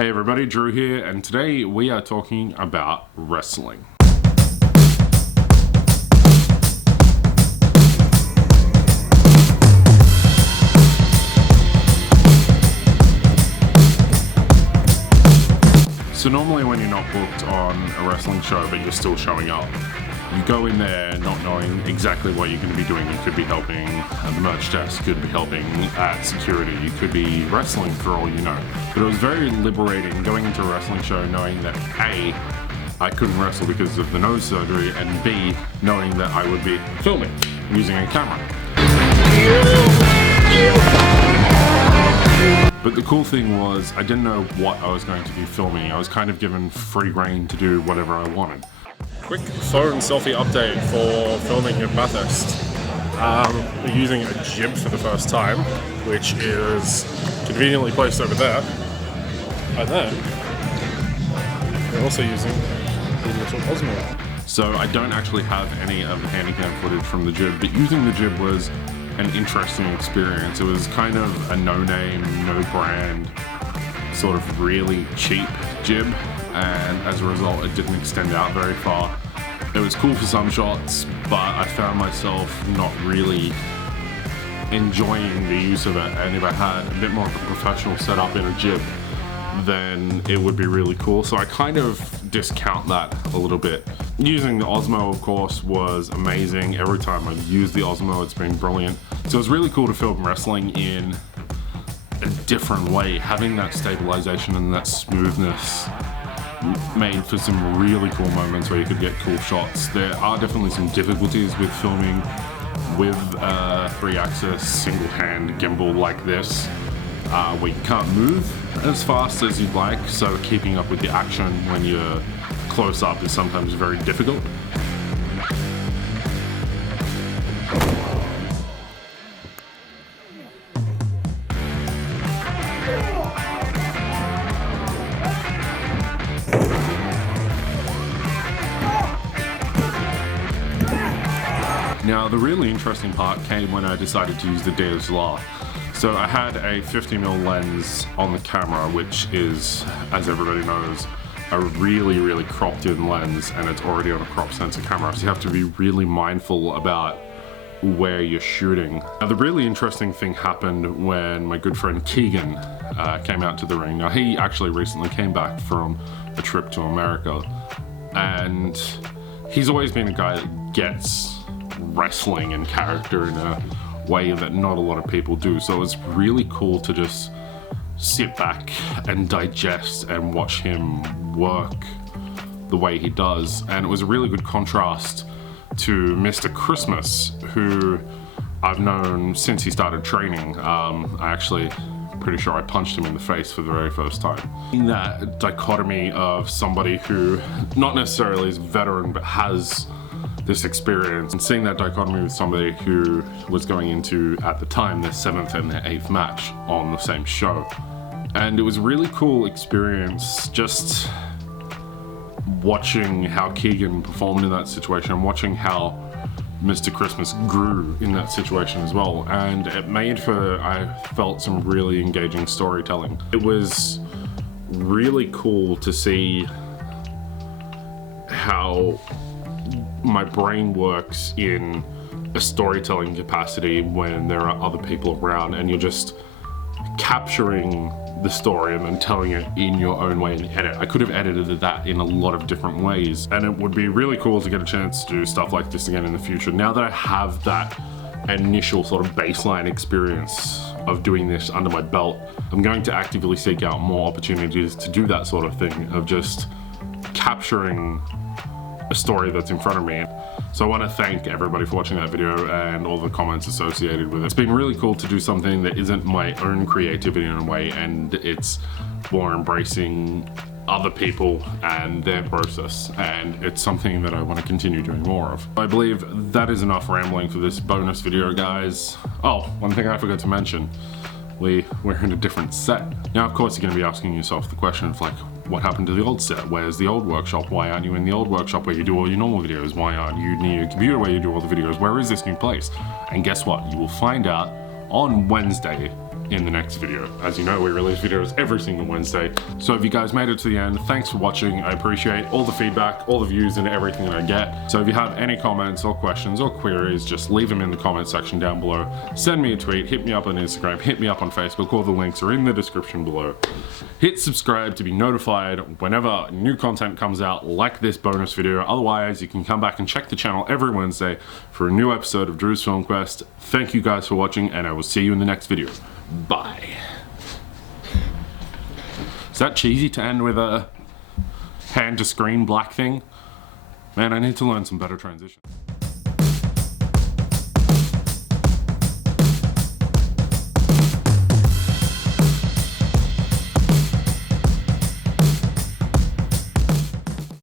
Hey everybody, Drew here, and today we are talking about wrestling. So normally when you're not booked on a wrestling show but you're still showing up, you go in there not knowing exactly what you're going to be doing. You could be helping at the merch desk, could be helping at security, you could be wrestling for all you know. But it was very liberating going into a wrestling show knowing that A, I couldn't wrestle because of the nose surgery, and B, knowing that I would be filming using a camera. But the cool thing was I didn't know what I was going to be filming. I was kind of given free rein to do whatever I wanted. Quick phone selfie update for filming in Bathurst. We're using a jib for the first time, which is conveniently placed over there. And then we're also using the little Osmo. So I don't actually have any of the handycam footage from the jib, but using the jib was an interesting experience. It was kind of a no-name, no-brand, sort of really cheap jib, and as a result it didn't extend out very far. It was cool for some shots, but I found myself not really enjoying the use of it, and if I had a bit more of a professional setup in a jib, then it would be really cool. So I kind of discount that a little bit. Using the Osmo, of course, was amazing. Every time I've used the Osmo, it's been brilliant. So it was really cool to film wrestling in a different way. Having that stabilization and that smoothness made for some really cool moments where you could get cool shots. There are definitely some difficulties with filming with a 3-axis single-hand gimbal like this, where you can't move as fast as you'd like, so keeping up with the action when you're close up is sometimes very difficult. Now, the really interesting part came when I decided to use the DSLR. So I had a 50mm lens on the camera, which is, as everybody knows, a really cropped in lens, and it's already on a crop sensor camera, so you have to be really mindful about where you're shooting. Now, the really interesting thing happened when my good friend Keegan came out to the ring. Now, he actually recently came back from a trip to America, and he's always been a guy that gets wrestling and character in a way that not a lot of people do. So it was really cool to just sit back and digest and watch him work the way he does. And it was a really good contrast to Mr. Christmas, who I've known since he started training. I actually pretty sure I punched him in the face for the very first time. In that dichotomy of somebody who not necessarily is a veteran but has this experience, and seeing that dichotomy with somebody who was going into, at the time, their 7th and their 8th match on the same show. And it was a really cool experience just watching how Keegan performed in that situation and watching how Mr. Christmas grew in that situation as well. And it made for, I felt, some really engaging storytelling. It was really cool to see how my brain works in a storytelling capacity when there are other people around and you're just capturing the story and then telling it in your own way and edit. I could have edited that in a lot of different ways, and it would be really cool to get a chance to do stuff like this again in the future. Now that I have that initial sort of baseline experience of doing this under my belt, I'm going to actively seek out more opportunities to do that sort of thing, of just capturing a story that's in front of me. So I want to thank everybody for watching that video and all the comments associated with it. It's been really cool to do something that isn't my own creativity in a way, and it's more embracing other people and their process, and it's something that I want to continue doing more of. I believe that is enough rambling for this bonus video, guys. Oh, one thing I forgot to mention. We're in a different set. Now, of course, you're going to be asking yourself the question of, like, what happened to the old set? Where's the old workshop? Why aren't you in the old workshop where you do all your normal videos? Why aren't you near your computer where you do all the videos? Where is this new place? And guess what? You will find out on Wednesday, in the next video. As you know, we release videos every single Wednesday. So if you guys made it to the end, thanks for watching. I appreciate all the feedback, all the views and everything that I get. So if you have any comments or questions or queries, just leave them in the comment section down below. Send me a tweet, hit me up on Instagram, hit me up on Facebook. All the links are in the description below. Hit subscribe to be notified whenever new content comes out like this bonus video. Otherwise, you can come back and check the channel every Wednesday for a new episode of Drew's Film Quest. Thank you guys for watching, and I will see you in the next video. Bye. Is that cheesy to end with a hand to screen black thing? Man, I need to learn some better transitions.